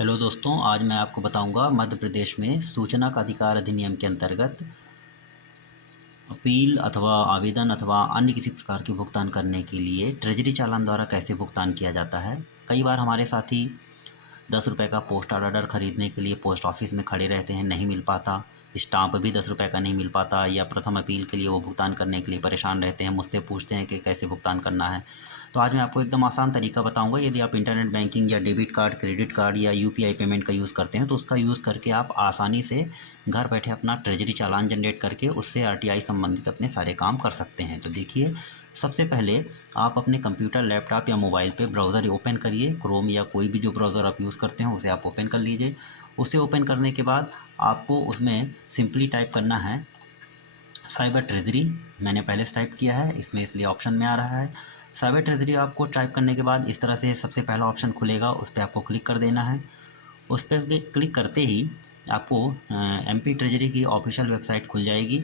Hello दोस्तों, आज मैं आपको बताऊंगा मध्य प्रदेश में सूचना का अधिकार अधिनियम के अंतर्गत अपील अथवा आवेदन अथवा अन्य किसी प्रकार के भुगतान करने के लिए ट्रेजरी चालान द्वारा कैसे भुगतान किया जाता है। कई बार हमारे साथी 10 रुपये का पोस्टल ऑर्डर ख़रीदने के लिए पोस्ट ऑफिस में खड़े रहते हैं, नहीं मिल पाता। स्टाम्प भी 10 रुपये का नहीं मिल पाता, या प्रथम अपील के लिए वो भुगतान करने के लिए परेशान रहते हैं, मुझसे पूछते हैं कि कैसे भुगतान करना है। तो आज मैं आपको एकदम आसान तरीका बताऊंगा। यदि आप इंटरनेट बैंकिंग या डेबिट कार्ड, क्रेडिट कार्ड या यूपीआई पेमेंट का यूज़ करते हैं तो उसका यूज़ करके आप आसानी से घर बैठे अपना ट्रेजरी चालान जनरेट करके उससे आरटीआई संबंधित अपने सारे काम कर सकते हैं। तो देखिए, सबसे पहले आप अपने कंप्यूटर, लैपटॉप या मोबाइल पे ब्राउज़र ओपन करिए। क्रोम या कोई भी जो ब्राउज़र आप यूज़ करते हैं उसे आप ओपन कर लीजिए। उसे ओपन करने के बाद आपको उसमें सिंपली टाइप करना है साइबर ट्रेजरी। मैंने पहले से टाइप किया है, इसमें इसलिए ऑप्शन में आ रहा है। साइबर ट्रेजरी आपको टाइप करने के बाद इस तरह से सबसे पहला ऑप्शन खुलेगा, उस पर आपको क्लिक कर देना है। उस पर क्लिक करते ही आपको एमपी ट्रेजरी की ऑफिशियल वेबसाइट खुल जाएगी।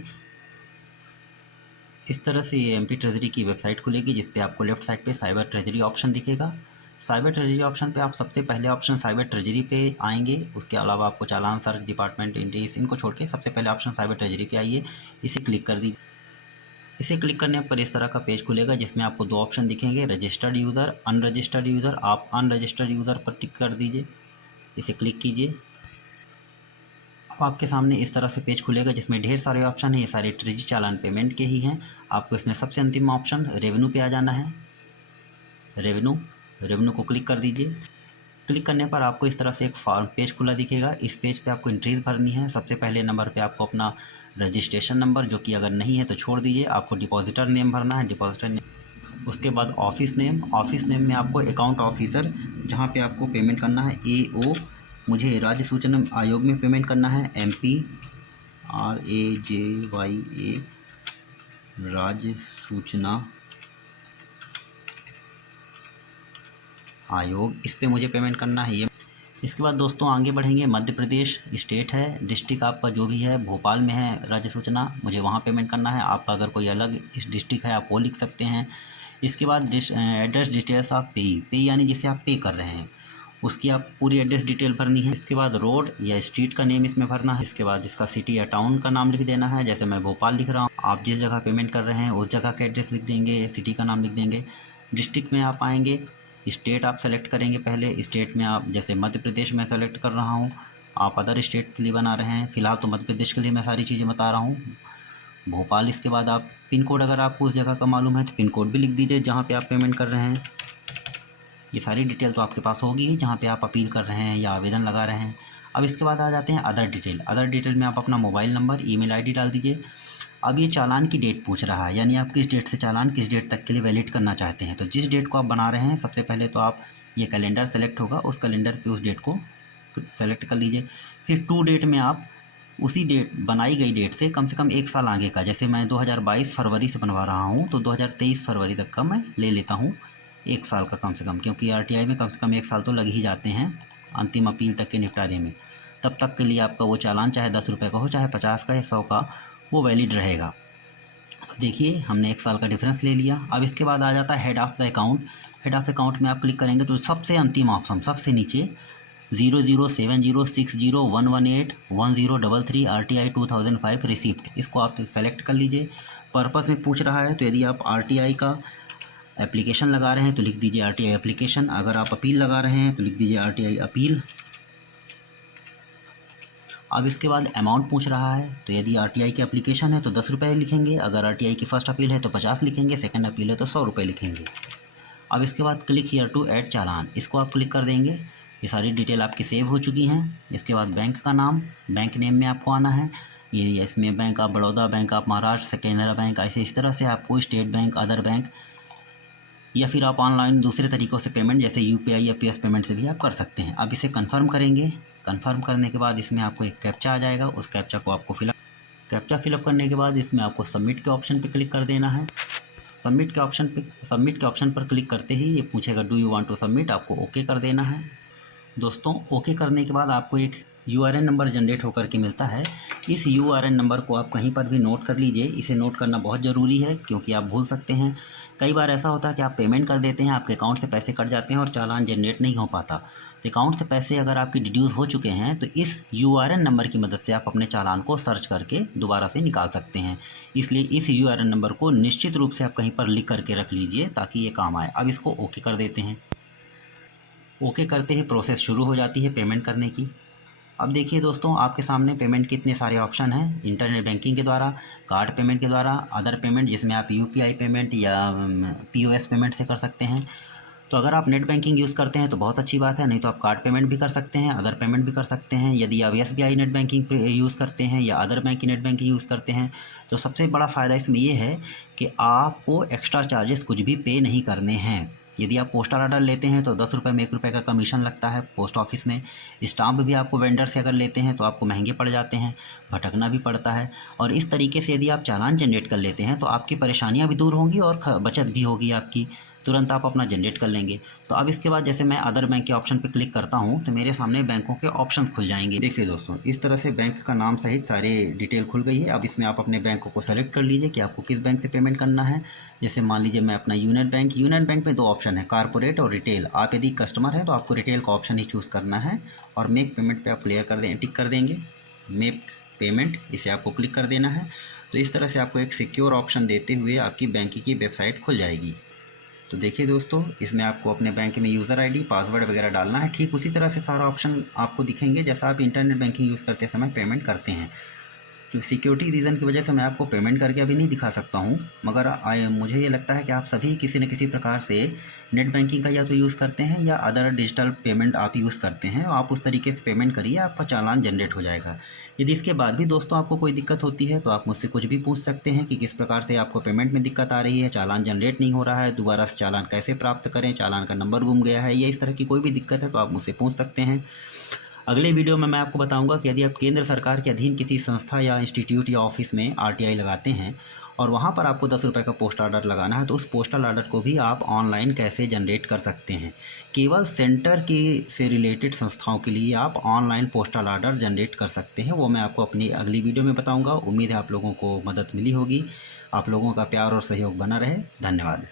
इस तरह से ये एमपी ट्रेजरी की वेबसाइट खुलेगी, जिस पे आपको लेफ्ट साइड पे साइबर ट्रेजरी ऑप्शन दिखेगा। साइबर ट्रेजरी ऑप्शन पे आप सबसे पहले ऑप्शन साइबर ट्रेजरी पे आएंगे। उसके अलावा आपको चालान, सर्च, डिपार्टमेंट, इंट्रीज, इनको छोड़ के सबसे पहले ऑप्शन साइबर ट्रेजरी पे आइए। इसे क्लिक कर दीजिए। इसे क्लिक करने पर इस तरह का पेज खुलेगा, जिसमें आपको दो ऑप्शन दिखेंगे, रजिस्टर्ड यूज़र, अनरजिस्टर्ड यूज़र। आप अनरजिस्टर्ड यूज़र पर टिक कर दीजिए, इसे क्लिक कीजिए। अब आपके सामने इस तरह से पेज खुलेगा, जिसमें ढेर सारे ऑप्शन हैं। ये सारे ट्रेजरी चालान पेमेंट के ही हैं। आपको इसमें सबसे अंतिम ऑप्शन रेवेन्यू पे आ जाना है। रेवेन्यू को क्लिक कर दीजिए। क्लिक करने पर आपको इस तरह से एक फॉर्म पेज खुला दिखेगा। इस पेज पे आपको एंट्रीज भरनी है। सबसे पहले नंबर पे आपको अपना रजिस्ट्रेशन नंबर, जो कि अगर नहीं है तो छोड़ दीजिए। आपको डिपॉजिटर नेम भरना है, डिपॉजिटर नेम। उसके बाद ऑफिस नेम में आपको अकाउंट ऑफिसर, जहाँ पे आपको पेमेंट करना है AO। मुझे राज्य सूचना आयोग में पेमेंट करना है, MP RAJYA, राज्य सूचना आयोग, इस पे मुझे पेमेंट करना है ये। इसके बाद दोस्तों आगे बढ़ेंगे। मध्य प्रदेश स्टेट है, डिस्ट्रिक्ट आपका जो भी है, भोपाल में है राज्य सूचना, मुझे वहाँ पेमेंट करना है। आपका अगर कोई अलग इस डिस्ट्रिक्ट है आप वो लिख सकते हैं। इसके बाद एड्रेस डिटेल्स ऑफ पे यानी जिसे आप पे कर रहे हैं उसकी आप पूरी एड्रेस डिटेल भरनी है। इसके बाद रोड या स्ट्रीट का नेम इसमें भरना है। इसके बाद इसका सिटी या टाउन का नाम लिख देना है, जैसे मैं भोपाल लिख रहा हूँ। आप जिस जगह पेमेंट कर रहे हैं उस जगह का एड्रेस लिख देंगे, सिटी का नाम लिख देंगे। डिस्ट्रिक्ट में आप आएंगे, स्टेट आप सेलेक्ट करेंगे। पहले स्टेट में आप, जैसे मध्य प्रदेश में सेलेक्ट कर रहा हूँ, आप अदर स्टेट के लिए बना रहे हैं। फिलहाल तो मध्य प्रदेश के लिए मैं सारी चीज़ें बता रहा हूँ, भोपाल। इसके बाद आप पिन कोड, अगर आपको उस जगह का मालूम है तो पिन कोड भी लिख दीजिए जहाँ पे आप पेमेंट कर रहे हैं। ये सारी डिटेल तो आपके पास होगी ही जहाँ पे आप अपील कर रहे हैं या आवेदन लगा रहे हैं। अब इसके बाद आ जाते हैं अदर डिटेल। अदर डिटेल में आप अपना मोबाइल नंबर, ईमेल आईडी डाल दीजिए। अब ये चालान की डेट पूछ रहा है, यानी आप किस डेट से चालान किस डेट तक के लिए वैलिड करना चाहते हैं। तो जिस डेट को आप बना रहे हैं, सबसे पहले तो आप, ये कैलेंडर सेलेक्ट होगा, उस कैलेंडर पे उस डेट को सेलेक्ट कर लीजिए। फिर टू डेट में आप उसी डेट, बनाई गई डेट से कम 1 साल आगे का, जैसे मैं 2022 फरवरी से बनवा रहा हूँ तो 2023 फरवरी तक का मैं ले लेता हूँ, 1 साल का कम से कम, क्योंकि आरटीआई में कम से कम 1 साल तो लग ही जाते हैं अंतिम अपील तक के निपटारे में। तब तक के लिए आपका वो चालान चाहे 10 रुपये का हो, चाहे 50 का या 100 का, वो वैलिड रहेगा। तो देखिए, हमने 1 साल का डिफरेंस ले लिया। अब इसके बाद आ जाता है head of the account. Head of account में आप क्लिक करेंगे तो सबसे अंतिम ऑप्शन, सबसे नीचे 00706011811033 RTI 2005 रिसिप्ट, इसको आप सेलेक्ट कर लीजिए। पर्पस में पूछ रहा है, तो यदि आप RTI का एप्लीकेशन लगा रहे हैं तो लिख दीजिए RTI एप्लीकेशन। अगर आप अपील लगा रहे हैं तो लिख दीजिए RTI अपील। अब इसके बाद अमाउंट पूछ रहा है, तो यदि RTI की एप्लीकेशन है तो 10 रुपये लिखेंगे। अगर RTI की फ़र्स्ट अपील है तो 50 लिखेंगे, सेकंड अपील है तो 100 रुपये लिखेंगे। अब इसके बाद क्लिक हियर टू ऐड चालान, इसको आप क्लिक कर देंगे। ये सारी डिटेल आपकी सेव हो चुकी हैं। इसके बाद बैंक का नाम, बैंक नेम में आपको आना है। ये इसमें bank of Baroda, bank of Maharashtra, Canara bank, ऐसे इस तरह से आपको स्टेट बैंक, अदर बैंक, या फिर आप ऑनलाइन दूसरे तरीक़ों से पेमेंट जैसे UPI या PS पेमेंट से भी आप कर सकते हैं। अब इसे कन्फर्म करेंगे। कन्फर्म करने के बाद इसमें आपको एक कैप्चा आ जाएगा, उस कैप्चा को आपको कैप्चा फिलअप करने के बाद इसमें आपको सबमिट के ऑप्शन पर क्लिक कर देना है। सबमिट के ऑप्शन पर क्लिक करते ही ये पूछेगा do you want to submit, आपको ओके कर देना है। दोस्तों, ओके करने के बाद आपको एक URN नंबर जनरेट होकर के मिलता है। इस यूआरएन नंबर को आप कहीं पर भी नोट कर लीजिए। इसे नोट करना बहुत ज़रूरी है क्योंकि आप भूल सकते हैं। कई बार ऐसा होता है कि आप पेमेंट कर देते हैं, आपके अकाउंट से पैसे कट जाते हैं और चालान जनरेट नहीं हो पाता। तो अकाउंट से पैसे अगर आपकी डिड्यूस हो चुके हैं तो इस यूआरएन नंबर की मदद से आप अपने चालान को सर्च करके दोबारा से निकाल सकते हैं। इसलिए इस यूआरएन नंबर को निश्चित रूप से आप कहीं पर लिख करके रख लीजिए ताकि ये काम आए। अब इसको ओके कर देते हैं। ओके करते ही प्रोसेस शुरू हो जाती है पेमेंट करने की। अब देखिए दोस्तों, आपके सामने पेमेंट के इतने सारे ऑप्शन हैं। इंटरनेट बैंकिंग के द्वारा, कार्ड पेमेंट के द्वारा, अदर पेमेंट जिसमें आप यूपीआई पेमेंट या पीओएस पेमेंट से कर सकते हैं। तो अगर आप नेट बैंकिंग यूज़ करते हैं तो बहुत अच्छी बात है, नहीं तो आप कार्ड पेमेंट भी कर सकते हैं, अदर पेमेंट भी कर सकते हैं। यदि आप एसबीआई नेट बैंकिंग यूज़ करते हैं या अदर बैंक की नेट बैंकिंग यूज़ करते हैं तो सबसे बड़ा फ़ायदा इसमें ये है कि आपको एक्स्ट्रा चार्जेस कुछ भी पे नहीं करने हैं। यदि आप पोस्टल ऑर्डर लेते हैं तो 10 रुपये में 1 रुपये का कमीशन लगता है पोस्ट ऑफिस में। स्टाम्प भी आपको वेंडर से अगर लेते हैं तो आपको महंगे पड़ जाते हैं, भटकना भी पड़ता है। और इस तरीके से यदि आप चालान जनरेट कर लेते हैं तो आपकी परेशानियां भी दूर होंगी और बचत भी होगी आपकी, तुरंत आप अपना जनरेट कर लेंगे। तो अब इसके बाद जैसे मैं अदर बैंक के ऑप्शन पे क्लिक करता हूँ तो मेरे सामने बैंकों के ऑप्शंस खुल जाएंगे। देखिए दोस्तों, इस तरह से बैंक का नाम सहित सारे डिटेल खुल गई है। अब इसमें आप अपने बैंकों को सेलेक्ट कर लीजिए कि आपको किस बैंक से पेमेंट करना है। जैसे मान लीजिए मैं अपना यूनियन बैंक में 2 ऑप्शन है, कारपोरेट और रिटेल। आप यदि कस्टमर हैं तो आपको रिटेल का ऑप्शन ही चूज़ करना है और मेक पेमेंट पर आप क्लियर कर दें, टिक कर देंगे। मेक पेमेंट इसे आपको क्लिक कर देना है। तो इस तरह से आपको एक सिक्योर ऑप्शन देते हुए आपकी बैंक की वेबसाइट खुल जाएगी। तो देखिए दोस्तों, इसमें आपको अपने बैंक में यूज़र आईडी, पासवर्ड वगैरह डालना है। ठीक उसी तरह से सारा ऑप्शन आपको दिखेंगे जैसा आप इंटरनेट बैंकिंग यूज़ करते समय पेमेंट करते हैं। जो सिक्योरिटी रीज़न की वजह से मैं आपको पेमेंट करके अभी नहीं दिखा सकता हूँ, मगर मुझे ये लगता है कि आप सभी किसी न किसी प्रकार से नेट बैंकिंग का या तो यूज़ करते हैं या अदर डिजिटल पेमेंट आप यूज़ करते हैं। आप उस तरीके से पेमेंट करिए, आपका चालान जनरेट हो जाएगा। यदि इसके बाद भी दोस्तों आपको कोई दिक्कत होती है तो आप मुझसे कुछ भी पूछ सकते हैं कि किस प्रकार से आपको पेमेंट में दिक्कत आ रही है, चालान जनरेट नहीं हो रहा है, दोबारा से चालान कैसे प्राप्त करें, चालान का नंबर गुम गया है, या इस तरह की कोई भी दिक्कत है तो आप मुझसे पूछ सकते हैं। अगले वीडियो में मैं आपको बताऊंगा कि यदि आप केंद्र सरकार के अधीन किसी संस्था या इंस्टीट्यूट या ऑफिस में आरटीआई लगाते हैं और वहां पर आपको 10 रुपये का पोस्ट ऑर्डर लगाना है तो उस पोस्टल ऑर्डर को भी आप ऑनलाइन कैसे जनरेट कर सकते हैं। केवल सेंटर की से रिलेटेड संस्थाओं के लिए आप ऑनलाइन पोस्टल ऑर्डर जनरेट कर सकते हैं, वो मैं आपको अपनी अगली वीडियो में बताऊँगा। उम्मीद है आप लोगों को मदद मिली होगी। आप लोगों का प्यार और सहयोग बना रहे। धन्यवाद।